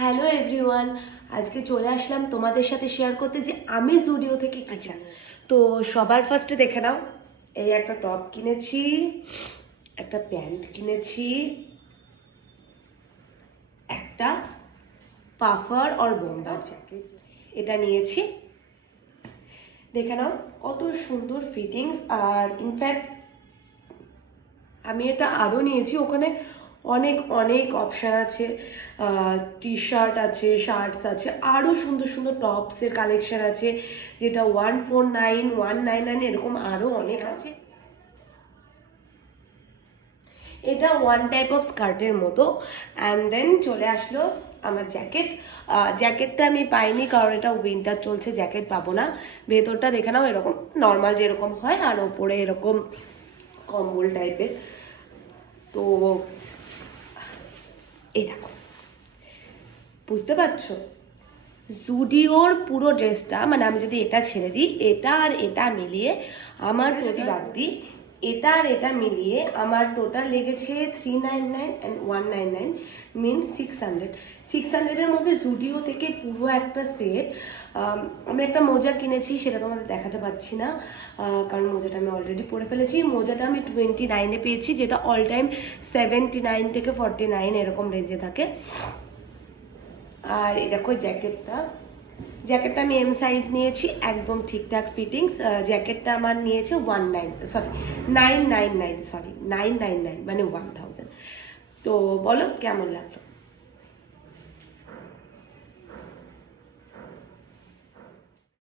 Hello everyone, আজকে চলে আসলাম তোমাদের সাথে শেয়ার করতে যে আমি জুডিও থেকে কিনেছি। তো সবার ফার্স্টে দেখে নাও, এই একটা টপ কিনেছি, একটা প্যান্ট কিনেছি, একটা পাফার আর বোম্বার জ্যাকেট এটা নিয়েছি। দেখে নাও কত সুন্দর ফিটিংস। আর ইনফ্যাক্ট আমি এটা আরও নিয়েছি, ওখানে অনেক অনেক অপশান আছে, টি শার্ট আছে, শার্টস আছে, আরও সুন্দর সুন্দর টপসের কালেকশন আছে, যেটা 149, 199 এরকম আরও অনেক আছে। এটা ওয়ান টাইপ অফ স্কার্টের মতো। অ্যান্ড দেন চলে আসলো আমার জ্যাকেট। জ্যাকেটটা আমি পাইনি কারণ এটা উইন্টার চলছে, জ্যাকেট পাবো না। ভেতরটা দেখে নাও এরকম নর্মাল যেরকম হয়, আর ওপরে এরকম কম্বল টাইপের। তো এই দেখো, বুঝতে পারছো জুডিওর পুরো ড্রেসটা, মানে আমি যদি এটা ছেড়ে দিই, এটা আর এটা মিলিয়ে আমার প্রতিবাদ দিই, এটা আর এটা মিলিয়ে আমার টোটাল লেগেছে 399 অ্যান্ড 199, মিনস 600। 600-এর মধ্যে জুডিও থেকে পুরো একটা সেট। আমি একটা মোজা কিনেছি, সেটা তোমাদের দেখাতে পাচ্ছি না কারণ মোজাটা আমি অলরেডি পরে ফেলেছি। মোজাটা আমি 29-এ পেয়েছি, যেটা অল টাইম 79 থেকে 49 এরকম রেঞ্জে থাকে। আর এই দেখো জ্যাকেটটা আমি এম সাইজ নিয়েছি, একদম ঠিকঠাক ফিটিংস। জ্যাকেটটা আমার নিয়েছে 999, মানে 1000। তো বলো কেমন লাগলো।